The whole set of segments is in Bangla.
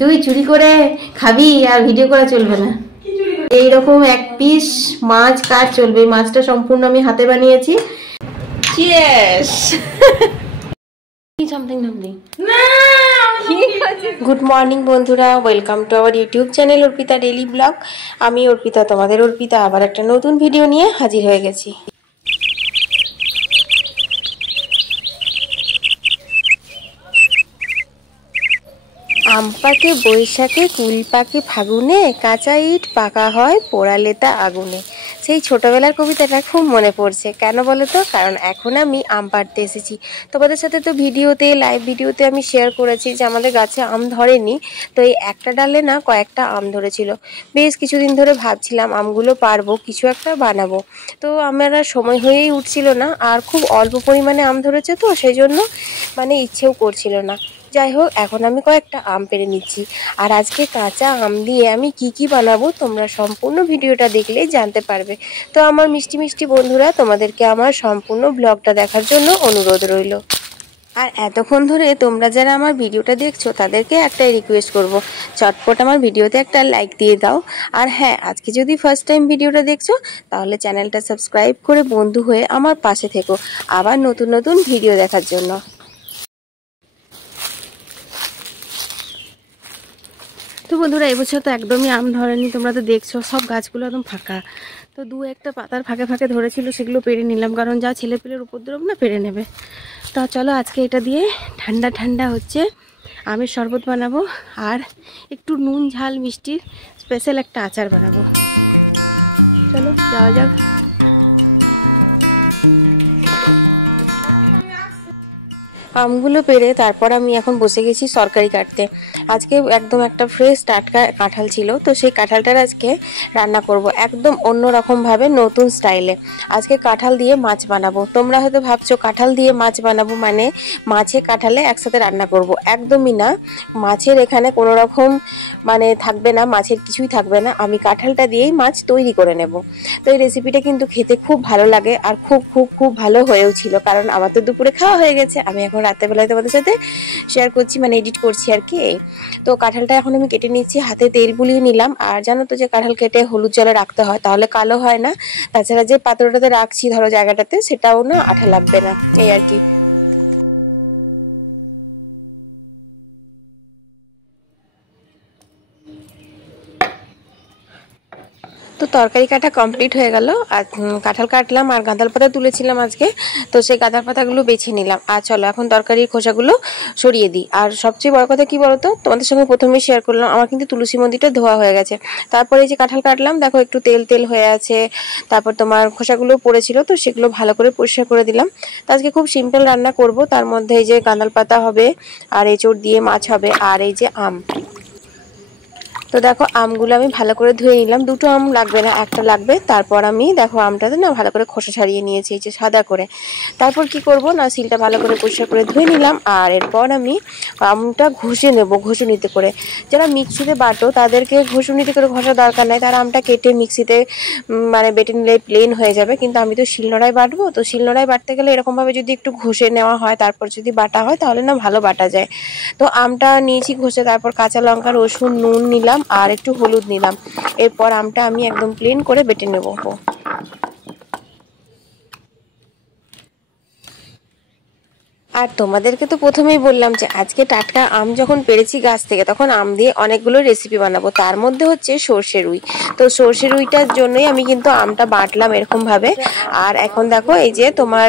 তুই চুরি করে খাবি আর ভিডিও করা চলবে না। এইরকম এক পিস মাছ কাট চলবে। মাছটা সম্পূর্ণ আমি হাতে বানিয়েছি। চিয়ার্স। গুড মর্নিং বন্ধুরা, welcome to our YouTube channel Arpita daily blog. আমি অর্পিতা, তোমাদের অর্পিতা, আবার একটা নতুন ভিডিও নিয়ে হাজির হয়ে গেছি। আম পাকে বৈশাখে, কুল পাকে ফাগুনে, কাঁচা ইট পাকা হয় পোড়ালেতা আগুনে। সেই ছোটবেলার কবিতাটা খুব মনে পড়ছে। কেন বলো তো? কারণ এখন আমি আম পাড়তে এসেছি। তোমাদের সাথে তো লাইভ ভিডিওতে আমি শেয়ার করেছি যে আমাদের গাছে আম ধরেনি, তো এই একটা ডালে না কয়েকটা আম ধরেছিল। বেশ কিছুদিন ধরে ভাবছিলাম আমগুলো পারবো, কিছু একটা বানাবো, তো আমার আর সময় হয়েই উঠছিল না। আর খুব অল্প পরিমাণে আম ধরেছে, তো সেই জন্য ইচ্ছেও করছিল না। যাই হোক, এখন আমি কয়েকটা আম পেড়ে নিচ্ছি। আর আজকে কাঁচা আম দিয়ে আমি কি বানাবো তোমরা সম্পূর্ণ ভিডিওটা দেখলেই জানতে পারবে। তো আমার মিষ্টি মিষ্টি বন্ধুরা, তোমাদেরকে আমার সম্পূর্ণ ব্লগটা দেখার জন্য অনুরোধ রইল। আর এতক্ষণ ধরে তোমরা যারা আমার ভিডিওটা দেখছো তাদেরকে একটাই রিকোয়েস্ট করব, চটপট আমার ভিডিওতে একটা লাইক দিয়ে দাও। আর হ্যাঁ, আজকে যদি ফার্স্ট টাইম ভিডিওটা দেখছো তাহলে চ্যানেলটা সাবস্ক্রাইব করে বন্ধু হয়ে আমার পাশে থেকো আবার নতুন নতুন ভিডিও দেখার জন্য। তো বন্ধুরা, এবছর তো একদমই আম ধরেনি, তোমরা তো দেখছো সব গাছগুলো একদম ফাঁকা। তো দু একটা পাতার ফাঁকে ফাঁকে ধরেছিল, সেগুলো পেড়ে নিলাম, কারণ যা ছেলেপেলের উপদ্রব না, পেড়ে নেবে। তো চলো আজকে এটা দিয়ে ঠান্ডা ঠান্ডা আমের শরবত বানাবো, আর একটু নুন ঝাল মিষ্টির স্পেশাল একটা আচার বানাবো। চলো যাওয়া যাক। আমগুলো পেড়ে তারপর আমি এখন বসে গেছি তরকারি কাটতে। আজকে একদম একটা ফ্রেশ টাটকা কাঁঠাল ছিল, তো সেই কাঁঠালটার আজকে রান্না করব একদম অন্যরকম ভাবে, নতুন স্টাইলে। আজকে কাঁঠাল দিয়ে মাছ বানাবো। তোমরা হয়তো ভাবছো কাঁঠাল দিয়ে মাছ বানাবো মানে মাছে কাঁঠালে একসাথে রান্না করব। একদমই না, মাছের এখানে কোনো রকম থাকবে না, মাছের কিছুই থাকবে না। আমি কাঁঠালটা দিয়েই মাছ তৈরি করে নেব। তো এই রেসিপিটা কিন্তু খেতে খুব ভালো লাগে, আর খুব খুব খুব ভালো হয়েও ছিল, কারণ আমার তো দুপুরে খাওয়া হয়ে গেছে। আমি এখন রাত্রেবেলায় তোমাদের সাথে শেয়ার করছি, এডিট করছি আর কি। তো কাঁঠালটা এখন আমি কেটে নিচ্ছি, হাতে তেল বুলিয়ে নিলাম। আর জানো তো যে কাঁঠাল কেটে হলুদ জলে রাখতে হয়, তাহলে কালো হয় না। তাছাড়া যে পাত্রটাতে রাখছি ধরো জায়গাটাতে, সেটাও না আঠা লাগবে না, এই আর কি। তো তরকারি কাটা কমপ্লিট হয়ে গেল। আর কাঁঠাল কাটলাম আর গাঁদাল পাতা তুলেছিলাম আজকে, তো সেই গাঁদাল পাতাগুলো বেছে নিলাম। আর চলো এখন তরকারির খোসাগুলো সরিয়ে দিই। আর সবচেয়ে বড় কথা কি বলতো, তোমাদের সঙ্গে প্রথমেই শেয়ার করলাম আমার কিন্তু তুলসী মন্দিরটা ধোয়া হয়ে গেছে। তারপরে এই যে কাঁঠাল কাটলাম, দেখো একটু তেল তেল হয়ে আছে, তারপর তোমার খোসাগুলো পড়েছিল, তো সেগুলো ভালো করে পরিষ্কার করে দিলাম। তো আজকে খুব সিম্পল রান্না করব, তার মধ্যে এই যে গাঁদাল পাতা হবে, আর এঁচোড় দিয়ে মাছ হবে, আর এই যে আম। তো দেখো আমগুলো আমি ভালো করে ধুয়ে নিলাম। দুটো আম লাগবে না, একটা লাগবে। তারপর আমি দেখো আমটাতে না ভালো করে খোসা ছাড়িয়ে নিয়েছি, এই যে সাদা করে। তারপর কি করব না, সিলটা ভালো করে পরিষ্কার করে ধুয়ে নিলাম। আর এরপর আমি আমটা ঘষে নেব ঘষুনিতে করে। যারা মিক্সিতে বাটো তাদেরকে ঘষুনিতে করে ঘষার দরকার নাই, তারা আমটা কেটে মিক্সিতে বেটে নিলে প্লেন হয়ে যাবে। কিন্তু আমি তো শিলনোড়ায় বাটবো, তো শিলনোড়ায় বাটতে গেলে এরকমভাবে যদি একটু ঘষে নেওয়া হয়, তারপর যদি বাটা হয়, তাহলে না ভালো বাটা যায়। তো আমটা নিয়েছি ঘষে, তারপর কাঁচা লঙ্কা, রসুন, নুন নিলাম আর একটু হলুদ নিলাম। এরপর আমটা আমি একদম প্লেন করে বেটে নেব। আর তোমাদেরকে তো প্রথমেই বললাম যে আজকে টাটকা আম যখন পেড়েছি গাছ থেকে, তখন আম দিয়ে অনেকগুলো রেসিপি বানাবো। তার মধ্যে হচ্ছে সর্ষে রুই। তো সর্ষে রুইটার জন্যই আমি কিন্তু আমটা বাটলাম এরকম ভাবে। আর এখন দেখো এই যে তোমার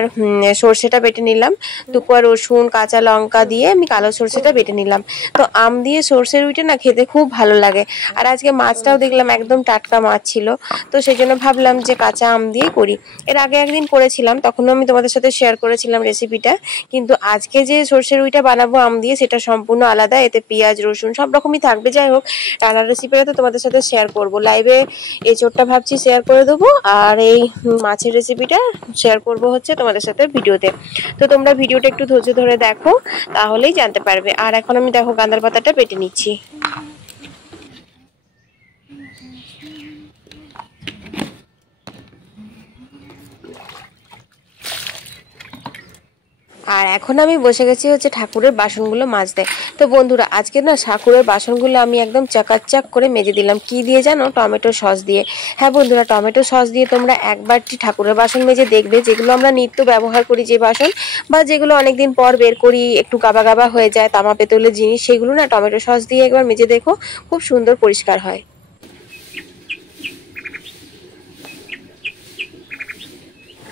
সর্ষেটা বেটে নিলাম, টুকুয়া রসুন, কাঁচা লঙ্কা দিয়ে আমি কালো সর্ষেটা বেটে নিলাম। তো আম দিয়ে সর্ষে রুইটা না খেতে খুব ভালো লাগে। আর আজকে মাছটাও দেখলাম একদম টাটকা মাছ ছিল, তো সেই জন্য ভাবলাম যে কাঁচা আম দিয়েই করি। এর আগে একদিন করেছিলাম, তখনও আমি তোমাদের সাথে শেয়ার করেছিলাম রেসিপিটা। কিন্তু আজকে যে সর্ষে রুইটা বানাবো আম দিয়ে, সেটা সম্পূর্ণ আলাদা। এতে পেঁয়াজ, রসুন সব রকমই থাকবে। যাই হোক, রান্নার রেসিপিটা তো তোমাদের সাথে শেয়ার করব লাইভে। এঁচোড়টা ভাবছি শেয়ার করে দেবো, আর এই মাছের রেসিপিটা শেয়ার করব হচ্ছে তোমাদের সাথে ভিডিওতে। তো তোমরা ভিডিওটা একটু ধৈর্য ধরে দেখো, তাহলেই জানতে পারবে। আর এখন আমি দেখো গাঁদাল পাতাটা বেটে নিচ্ছি। আর এখন আমি বসে গেছি হচ্ছে ঠাকুরের বাসনগুলো মাজতে। তো বন্ধুরা আজকে না ঠাকুরের বাসনগুলো আমি একদম চাকাচাক করে মেজে দিলাম। কি দিয়ে জানো? টমেটো সস দিয়ে। হ্যাঁ বন্ধুরা, টমেটো সস দিয়ে তোমরা একবারটি ঠাকুরের বাসন মেজে দেখবে, যেগুলো আমরা নিত্য ব্যবহার করি যে বাসন, বা যেগুলো অনেকদিন পর বের করি একটু গাবা গাবা হয়ে যায় তামা পেতলের জিনিস, সেগুলো না টমেটো সস দিয়ে একবার মেজে দেখো, খুব সুন্দর পরিষ্কার হয়।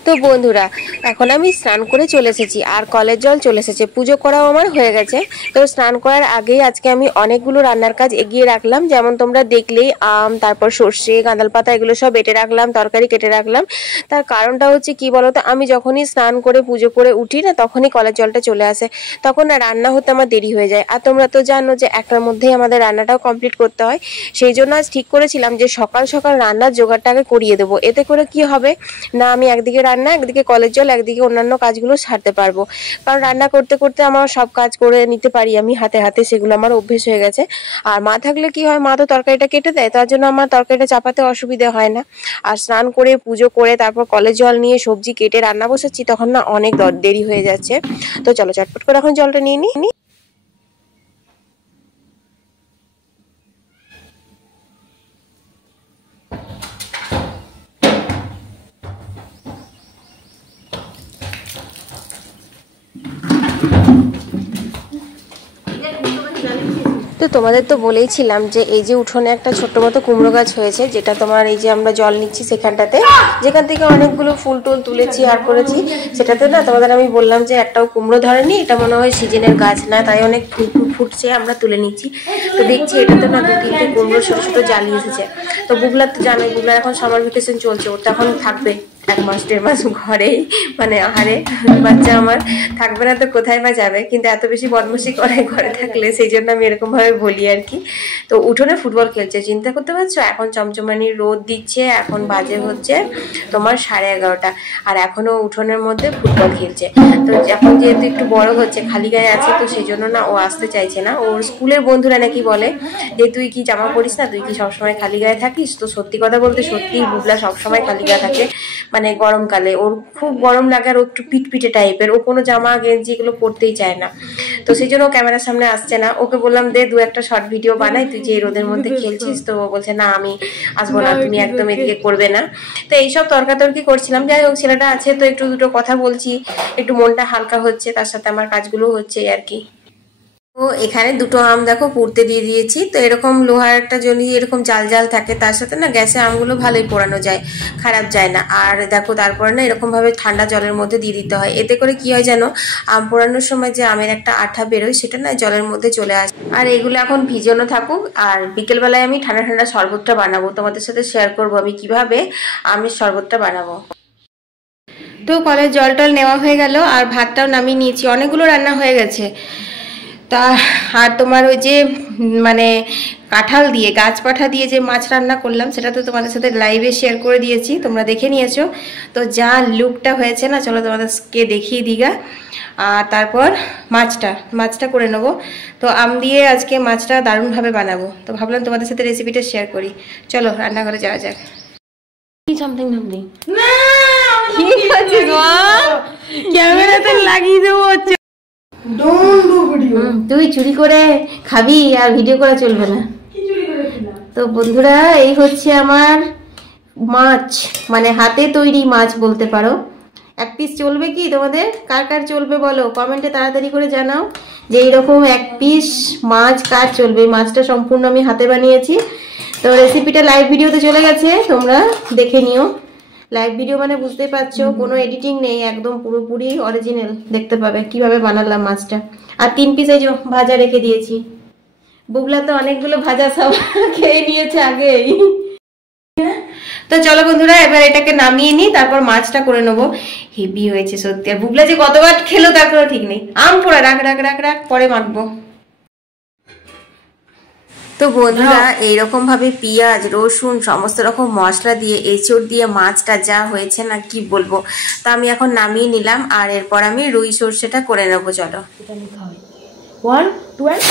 তো বন্ধুরা এখন আমি স্নান করে চলে এসেছি আর কলের জল চলে এসেছে, পুজো করাও আমার হয়ে গেছে। তো স্নান করার আগেই আজকে আমি অনেকগুলো রান্নার কাজ এগিয়ে রাখলাম, যেমন তোমরা দেখলেই আম, তারপর সর্ষে, গাঁদাল পাতা, এগুলো সব বেটে রাখলাম, তরকারি কেটে রাখলাম। তার কারণটা হচ্ছে কি বলতো, আমি যখনই স্নান করে পুজো করে উঠি না তখনই কলের জলটা চলে আসে, তখন না রান্না হতে আমার দেরি হয়ে যায়। আর তোমরা তো জানো যে একটার মধ্যেই আমাদের রান্নাটাও কমপ্লিট করতে হয়। সেই জন্য আজ ঠিক করেছিলাম যে সকাল সকাল রান্নার জোগাড়টাকে করিয়ে দেবো। এতে করে কি হবে না, আমি একদিকে রান্না, একদিকে কলের জল, একদিকে অন্যান্য কাজগুলো সারতে পারবো। কারণ রান্না করতে করতে আমার সব কাজ করে নিতে পারি আমি হাতে হাতে, সেগুলো আমার অভ্যেস হয়ে গেছে। আর মা থাকলে কি হয়, মা তো তরকারিটা কেটে দেয়, তার জন্য আমার তরকারিটা চাপাতে অসুবিধা হয় না। আর স্নান করে পুজো করে তারপর কলের জল নিয়ে সবজি কেটে রান্না বসাচ্ছি, তখন না অনেক দেরি হয়ে যাচ্ছে। তো চলো চটপট করে এখন জলটা নিয়ে নিই। তো তোমাদের তো বলেইছিলাম যে এই যে উঠোনে একটা ছোট্ট মতো কুমড়ো গাছ হয়েছে, যেটা তোমার এই যে আমরা জল নিচ্ছি সেখানটাতে, যেখান থেকে অনেকগুলো ফুল টুল তুলেছি আর করেছি, সেটাতে না তোমাদের আমি বললাম যে একটাও কুমড়ো ধরেনি, এটা মনে হয় সিজনের গাছ না, তাই অনেক ফুল ফুটছে, আমরা তুলে নিচ্ছি। তো দেখছি এটাতে না 2-3টে কুমড়ো ছোট ছোট জালি এসেছে। তো বুগলার তো জানোই, বুগলার এখন সামার ভ্যাকেশন চলছে, ওর তো এখন থাকবে 1-1.5 মাস ঘরেই, মানে আহারে বাচ্চা আমার থাকবে না তো কোথায় বা যাবে, কিন্তু এত বেশি বদমাশি করে ঘরে থাকলে, সেই জন্য আমি এরকম ভাবে বলি আর কি। তো উঠোনে ফুটবল খেলছে, চিন্তা করতে পারছো, এখন চমচমানি রোদ দিচ্ছে, এখন বাজে হচ্ছে তোমার 11:30, আর এখনো উঠোনের মধ্যে ফুটবল খেলছে। তো এখন যেহেতু একটু বড় হচ্ছে, খালি গায়ে আছে, তো সেই জন্য না ও আসতে চাইছে না। ওর স্কুলের বন্ধুরা নাকি বলে যে তুই কি জামা পরিস না, তুই কি সবসময় খালি গায়ে থাকিস? তো সত্যি কথা বলতে সত্যি বুবলা সবসময় খালি গায়ে থাকে, মানে গরমকালে ওর খুব গরম লাগে, আর ও একটু পিটপিটে টাইপের, ও কোনো জামা গেঞ্জি এগুলো পরতেই চায় না। তো সেই জন্য ক্যামেরার সামনে আসছে না। ওকে বললাম দে 2-একটা শর্ট ভিডিও বানাই, তুই যে রোদের মধ্যে খেলছিস। তো ও বলছে না আমি আসবো না, তুমি একদম এদিকে করবে না। তো এইসব তর্কাতর্কি করছিলাম। যাই হোক, ছেলেটা আছে তো একটু দুটো কথা বলছি, একটু মনটা হালকা হচ্ছে, তার সাথে আমার কাজগুলো হচ্ছে আর কি। তো এখানে 2টো আম দেখো পুড়তে দিয়ে দিয়েছি। তো এরকম লোহার একটা জলি এরকম জাল জাল থাকে, তার সাথে না গ্যাসে আমগুলো ভালোই পোড়ানো যায়, খারাপ যায় না। আর দেখো তারপরে না এরকম ভাবে ঠান্ডা জলের মধ্যে দিয়ে দিতে হয়, এতে করে কি হয় জানো, আম পোড়ানোর সময় যে আমের একটা আঠা বেরোয় সেটা না জলের মধ্যে চলে আসে। আর এগুলো এখন ভিজানো থাকুক, আর বিকেলবেলায় আমি ঠান্ডা ঠান্ডা শরবতটা বানাবো, তোমাদের সাথে শেয়ার করবো আমি কিভাবে আমের শরবতটা বানাবো। তো কলের জল টল নেওয়া হয়ে গেল, আর ভাতটাও নামিয়ে নিয়েছি, অনেকগুলো রান্না হয়ে গেছে। তা আর তোমার ওই যে মানে কাঁঠাল দিয়ে, গাছ পাঠা দিয়ে যে মাছ রান্না করলাম, সেটা তো তোমাদের সাথে লাইভে শেয়ার করে দিয়েছি, তোমরা দেখে নিয়েছো। তো যা লুকটা হয়েছে না, চলো তোমাদেরকে দেখিয়ে দিগা। আর তারপর মাছটা করে নেবো। তো আম দিয়ে আজকে মাছটা দারুণভাবে বানাবো, তো ভাবলাম তোমাদের সাথে রেসিপিটা শেয়ার করি। চলো রান্নাঘরে যাওয়া যাক। ক্যামেরাতে লাগিয়ে দেবো। তুই চুরি করে খাবি আর ভিডিও করা চলবে না। তো বন্ধুরা এই হচ্ছে আমার মাছ, মানে হাতে তৈরি মাছ বলতে পারো। 1 পিস চলবে কি তোমাদের? কার কার চলবে বলো কমেন্টে তাড়াতাড়ি করে জানাও, যে এইরকম 1 পিস মাছ কার চলবে। মাছটা সম্পূর্ণ আমি হাতে বানিয়েছি। তো রেসিপিটা লাইভ ভিডিওতে চলে গেছে, তোমরা দেখে নিও। লাইভ ভিডিও মানে বুঝতেই পারছো, কোনো এডিটিং নেই, একদম পুরোপুরি অরিজিনাল দেখতে পাবে কিভাবে বানালাম মাছটা। আর 3 পিস এই যে ভাজা রেখে দিয়েছি। বুবলা তো অনেকগুলো ভাজা সব খেয়ে নিয়েছে আগেই। তো চলো বন্ধুরা এবার এটাকে নামিয়ে নিই, তারপর মাছটা করে নেবো। হেভি হয়েছে সত্যি, আর বুবলা যে কতবার খেলো তার কোনো ঠিক নেই। আম পোড়া রাখ রাখ রাখ রাখ, পরে মাখবো। তো বন্ধুরা এইরকম ভাবে পেঁয়াজ রসুন সমস্ত রকম মশলা দিয়ে এঁচড় দিয়ে মাছটা যা হয়েছে না কি বলবো। তো আমি এখন নামিয়ে নিলাম, আর এরপর আমি রুই সর্ষেটা করে নেবো। চলো 1 2 গাছ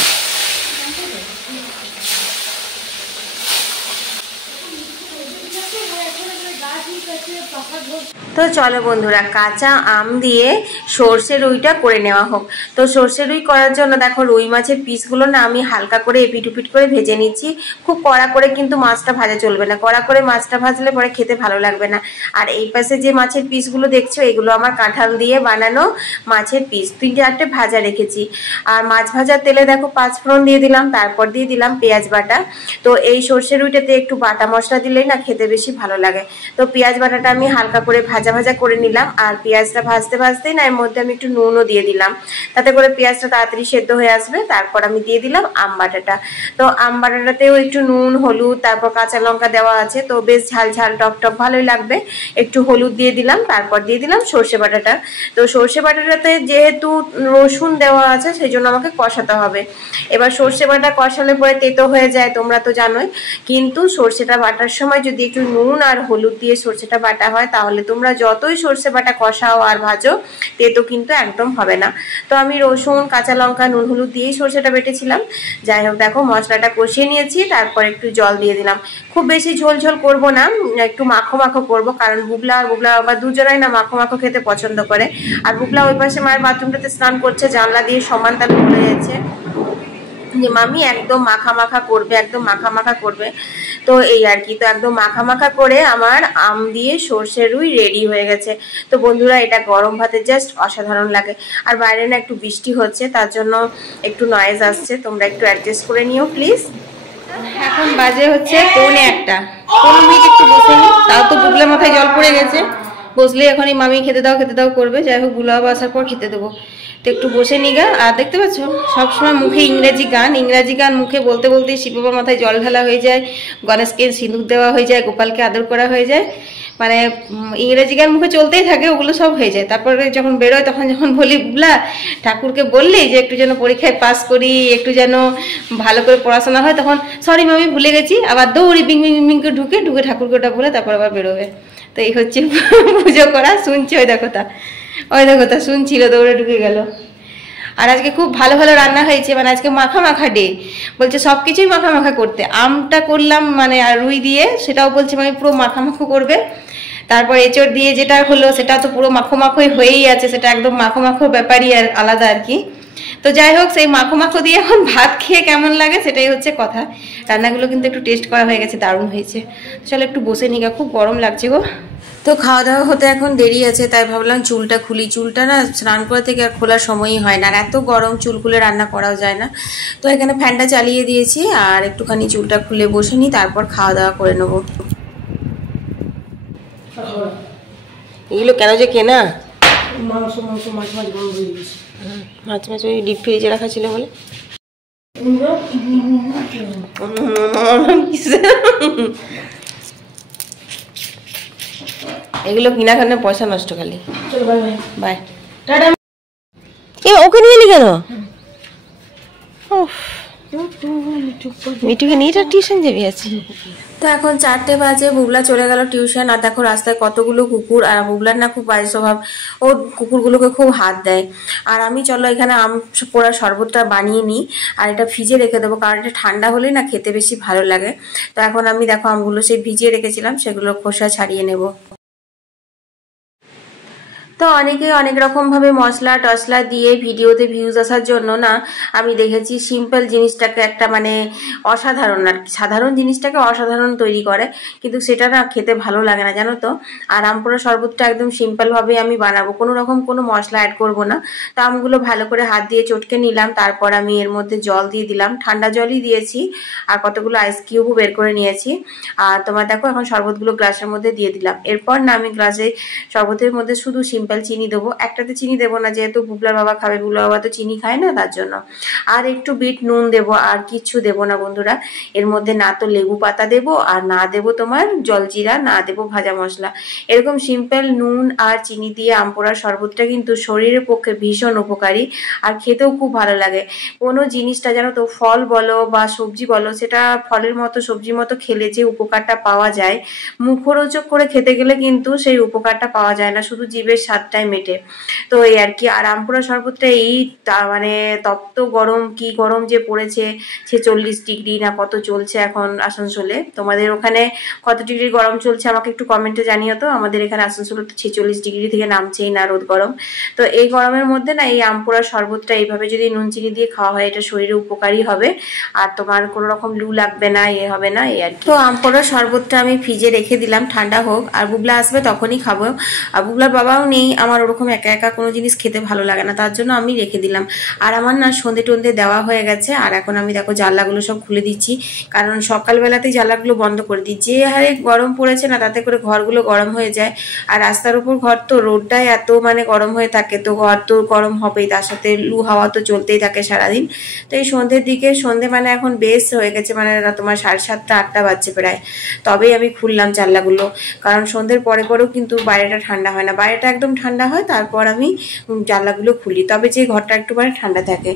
তো চলো বন্ধুরা, কাঁচা আম দিয়ে সর্ষে রুইটা করে নেওয়া হোক। তো সর্ষে রুই করার জন্য দেখো রুই মাছের পিসগুলো না আমি হালকা করে এপিট উপিট করে ভেজে নিচ্ছি। খুব কড়া করে কিন্তু মাছটা ভাজা চলবে না, কড়া করে মাছটা ভাজলে পরে খেতে ভালো লাগবে না। আর এই পাশে যে মাছের পিসগুলো দেখছো এগুলো আমার কাঁঠাল দিয়ে বানানো মাছের পিস, 3-4টে ভাজা রেখেছি। আর মাছ ভাজার তেলে দেখো 5 ফোড়ন দিয়ে দিলাম, তারপর দিয়ে দিলাম পেঁয়াজ বাটা। তো এই সর্ষে রুইটাতে একটু বাটা মশলা দিলেই না খেতে বেশি ভালো লাগে। তো পেঁয়াজ বাটাটা আমি হালকা করে ভাজা ভাজা করে নিলাম। আর পেঁয়াজটা ভাজতে ভাজতেই না এর মধ্যে আমি একটু নুনও দিয়ে দিলাম, তাতে করে পেঁয়াজটা তাড়াতাড়ি সেদ্ধ হয়ে আসবে। তারপর আমি দিয়ে দিলাম আম বাটাটা। তো আম বাটাটাতেও একটু নুন, হলুদ, তারপর কাঁচা লঙ্কা দেওয়া আছে, তো বেশ ঝাল ঝাল টক টক ভালোই লাগবে। একটু হলুদ দিয়ে দিলাম, তারপর দিয়ে দিলাম সর্ষে বাটাটা। তো সর্ষে বাটাটাতে যেহেতু রসুন দেওয়া আছে সেই জন্য আমাকে কষাতে হবে। এবার সর্ষে বাটা কষালে পরে তেতো হয়ে যায়, তোমরা তো জানোই। কিন্তু সর্ষেটা বাটার সময় যদি একটু নুন আর হলুদ দিয়ে সর্ষেটা বাটা হয় তাহলে তোমরা যতই সর্ষে বাটা কষাও আর ভাজো তেতো কিন্তু একদম হবে না। তো আমি রসুন, কাঁচা লঙ্কা, নুন, হলুদ দিয়েই সর্ষেটা বেটেছিলাম। যাই হোক দেখো মশলাটা কষিয়ে নিয়েছি, তারপর একটু জল দিয়ে দিলাম। খুব বেশি ঝোল ঝোল করবো না, একটু মাখো মাখো করবো, কারণ বুবলা আর বুবলা বাবা দুজনাই না মাখো মাখো খেতে পছন্দ করে। আর বুবলা ওই পাশে মায়ের বাথরুমটাতে স্নান করছে, জানলা দিয়ে সমান তালে খুলে যাচ্ছে যে মামি একদম মাখা মাখা করবে, একদম মাখা মাখা করবে। তো এই আর কি, তো একদম মাখা মাখা করে আমার আম দিয়ে সর্ষে রুই রেডি হয়ে গেছে। তো বন্ধুরা এটা গরম ভাতে জাস্ট অসাধারণ লাগে। আর বাইরে না একটু বৃষ্টি হচ্ছে, তার জন্য একটু নয়েজ আসছে, তোমরা একটু অ্যাডজাস্ট করে নিও প্লিজ। এখন বাজে হচ্ছে 1:45। 15 মিনিট একটু বসে নি, তাও তো বুবলার মাথায় জল পড়ে গেছে। বসলে এখনই মামি খেতে দাও করবে। যাই হোক বুলাব আসার পর খেতে দেবো। তো একটু বসে নিগা। আর দেখতে পাচ্ছ সবসময় মুখে ইংরাজি গান মুখে বলতে বলতে শিব বাবার মাথায় জল ঢালা হয়ে যায়, গণেশকে সিঁদুর দেওয়া হয়ে যায়, গোপালকে আদর করা হয়ে যায়, মানে ইংরেজি গান মুখে চলতেই থাকে, ওগুলো সব হয়ে যায়। তারপরে যখন বেরোয় তখন যখন বলি বুবলা ঠাকুরকে বললি যে একটু যেন পরীক্ষায় পাস করি, একটু যেন ভালো করে পড়াশোনা হয়, তখন সরি মামি ভুলে গেছি, আবার দৌড়ি বিং বিং বিং করে ঢুকে ঠাকুরকে ওটা বলে তারপর আবার বেরোবে। তো এই হচ্ছে পুজো করা। শুনছি ওই দেখো তা শুনছিল, দৌড়ে ঢুকে গেল। আর আজকে খুব ভালো ভালো রান্না হয়েছে, মানে আজকে মাখা মাখা ডে, বলছে সব কিছুই মাখা মাখা করতে। আমটা করলাম মানে আর রুই দিয়ে, সেটাও বলছে মানে পুরো মাখা মাখো করবে। তারপর এঁচড় দিয়ে যেটা হলো সেটা তো পুরো মাখো মাখোই হয়েই আছে, সেটা একদম মাখো মাখো ব্যাপারই আর আলাদা আর কি। তো যাই হোক সেই মাখো মাখো দিয়ে এখন ভাত খেয়ে কেমন লাগে সেটাই হচ্ছে কথা। রান্নাগুলো কিন্তু একটু টেস্ট করা হয়ে গেছে, দারুণ হয়েছে। চলো একটু বসে নিগা, খুব গরম লাগছে গো। তো খাওয়া দাওয়া হতে এখন দেরি আছে, তাই ভাবলাম চুলটা খুলি। চুলটা না স্নান করা থেকে আর খোলার সময়ই হয় না, আর এত গরম চুল খুলে রান্না করাও যায় না। তো এখানে ফ্যানটা চালিয়ে দিয়েছি, আর একটুখানি চুলটা খুলে বসে নিই, তারপর খাওয়া দাওয়া করে নেবো। এগুলো কেন যে কেনা? মাছ ওই ডিপ ফ্রিজে রাখা ছিল বলে। এগুলো কিনা খানে পয়সা নষ্ট খালি। বাই। ওকে নিয়ে নি কেন? মিঠুকে নিয়ে টিউশন যাবি আছি। তো এখন 4টে বাজে, বুবলা চলে গেল টিউশন। আর দেখো রাস্তায় কতগুলো কুকুর, আর বুবলার না খুব বাজে স্বভাব, ও কুকুরগুলোকে খুব হাত দেয়। আর আমি চলো এখানে আম পোড়ার শরবতটা বানিয়ে নিই, আর এটা ভিজে রেখে দেবো, কারণ এটা ঠান্ডা হলেই না খেতে বেশি ভালো লাগে। তো এখন আমি দেখো আমগুলো সেই ভিজিয়ে রেখেছিলাম, সেগুলো খোসা ছাড়িয়ে নেব। তো অনেকে অনেক রকমভাবে মশলা টসলা দিয়ে ভিডিওতে ভিউজ আসার জন্য না আমি দেখেছি সিম্পল জিনিসটাকে একটা মানে অসাধারণ, আর সাধারণ জিনিসটাকে অসাধারণ তৈরি করে, কিন্তু সেটা না খেতে ভালো লাগে না জানো তো। আর আম পোড়া শরবতটা একদম সিম্পলভাবে আমি বানাবো, কোনো রকম কোনো মশলা অ্যাড করব না। তো আমগুলো ভালো করে হাত দিয়ে চটকে নিলাম, তারপর আমি এর মধ্যে জল দিয়ে দিলাম, ঠান্ডা জলই দিয়েছি, আর কতগুলো আইস কিউবও বের করে নিয়েছি। আর তোমার দেখো এখন শরবতগুলো গ্লাসের মধ্যে দিয়ে দিলাম। এরপর না আমি গ্লাসে শরবতের মধ্যে শুধু সিম্পল চিনি দেবো, একটাতে চিনি দেবো না, যেহেতু বুবলার বাবা খাবে, বুবলার বাবা তো চিনি খায় না, তার জন্য। আর একটু বিট নুন দেবো, আর কিচ্ছু দেবো না বন্ধুরা। এর মধ্যে না তো লেবু পাতা দেবো, আর না দেবো তোমার জলজিরা, না দেবো ভাজা মশলা। এরকম সিম্পল নুন আর চিনি দিয়ে আম পোড়ার শরবতটা কিন্তু শরীরের পক্ষে ভীষণ উপকারী, আর খেতেও খুব ভালো লাগে। কোনো জিনিসটা জানো তো, ফল বলো বা সবজি বলো, সেটা ফলের মতো সবজির মতো খেলে যে উপকারটা পাওয়া যায়, মুখরোচক করে খেতে গেলে কিন্তু সেই উপকারটা পাওয়া যায় না, শুধু জিভের স্বাদ স্বাদটাই মেটে। তো এই আর কি। আর আমপুরা শরবতটা মানে তপ্ত গরম, কি গরম যে পড়েছে, 46 ডিগ্রি না কত চলছে এখন আসানসোলে। তোমাদের ওখানে কত ডিগ্রি গরম চলছে আমাকে একটু কমেন্টে জানিও তো। আমাদের এখানে আসানসোলে তো 46 ডিগ্রি থেকে নামছেই না, রোদ গরম। তো এই গরমের মধ্যে না এই আমপুরা শরবতটা এইভাবে যদি নুন চিনি দিয়ে খাওয়া হয়, এটা শরীরে উপকারী হবে আর তোমার কোনো রকম লু লাগবে না, হবে না, এই আর কি। তো আমপুরা শরবতটা আমি ফ্রিজে রেখে দিলাম ঠান্ডা হোক, আর বুবলা আসবে তখনই খাবো। আর বুবলার বাবাও নেই, আমার ওরকম একা একা কোনো জিনিস খেতে ভালো লাগে না, তার জন্য আমি রেখে দিলাম। আর আমার না সন্ধে টন্ধে দেওয়া হয়ে গেছে, আর এখন আমি দেখো জানলাগুলো সব খুলে দিচ্ছি, কারণ সকালবেলাতেই জানলাগুলো বন্ধ করে দিই। যে হারে গরম পড়েছে না, তাতে করে ঘরগুলো গরম হয়ে যায়। আর রাস্তার উপর ঘর তো, রোডটাই এত মানে গরম হয়ে থাকে, তো ঘর তো গরম হবেই, তার সাথে লু হাওয়া তো চলতেই থাকে সারাদিন। তো এই সন্ধ্যের দিকে, সন্ধ্যে মানে এখন বেশ হয়ে গেছে, মানে তোমার 7:30 8টা বাজছে প্রায়, তবেই আমি খুললাম জানলাগুলো। কারণ সন্ধ্যের পরে পরেও কিন্তু বাইরেটা ঠান্ডা হয় না, বাইরেটা একদম ঠান্ডা হয়, তারপর আমি জানলাগুলো খুলি, তবে যে ঘরটা একটু মানে ঠান্ডা থাকে।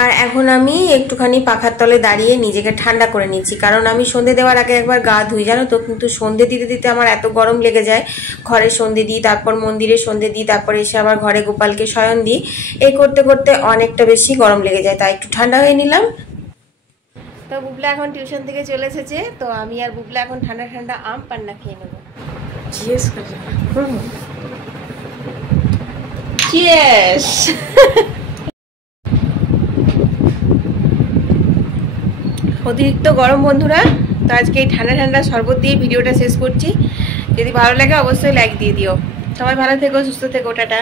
আর এখন আমি একটুখানি পাখার তলে দাঁড়িয়ে নিজেকে ঠান্ডা করে নিচ্ছি, কারণ আমি সন্ধে দেওয়ার আগে একবার গা ধুই জানো তো, কিন্তু সন্ধে দিতে দিতে আমার এত গরম লেগে যায়। ঘরে সন্ধে দিই, তারপর মন্দিরে সন্ধে দিই, তারপর এসে আবার ঘরে গোপালকে শয়ন দিই, এই করতে করতে অনেকটা বেশি গরম লেগে যায়, তাই একটু ঠান্ডা হয়ে নিলাম। তো বুবলা এখন টিউশন থেকে চলে এসেছে, তো আমি আর বুবলা এখন ঠান্ডা ঠান্ডা আম পান্না খেয়ে নেবো। চিয়ার্স। অতিরিক্ত গরম বন্ধুরা, তো আজকে এই ঠান্ডা ঠান্ডা শরবত দিয়ে ভিডিওটা শেষ করছি। যদি ভালো লাগে অবশ্যই লাইক দিয়ে দিও। সবাই ভালো থেকো, সুস্থ থেকো, টাটা।